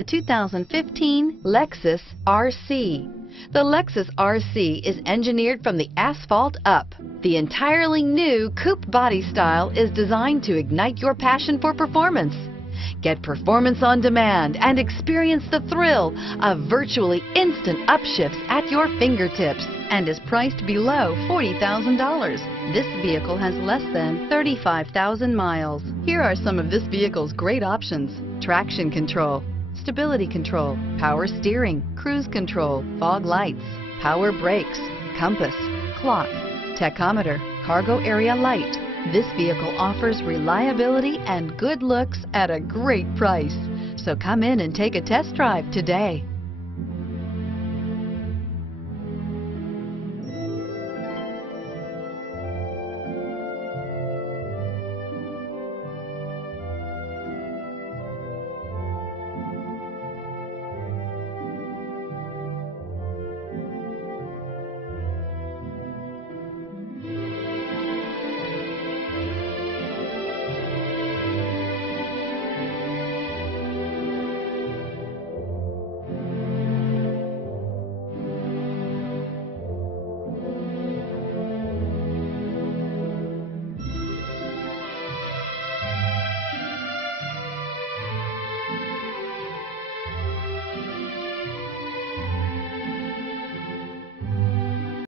The 2015 Lexus RC. The Lexus RC is engineered from the asphalt up. The entirely new coupe body style is designed to ignite your passion for performance. Get performance on demand and experience the thrill of virtually instant upshifts at your fingertips, and is priced below $40,000. This vehicle has less than 35,000 miles. Here are some of this vehicle's great options: traction control, stability control, power steering, cruise control, fog lights, power brakes, compass, clock, tachometer, cargo area light. This vehicle offers reliability and good looks at a great price. So come in and take a test drive today.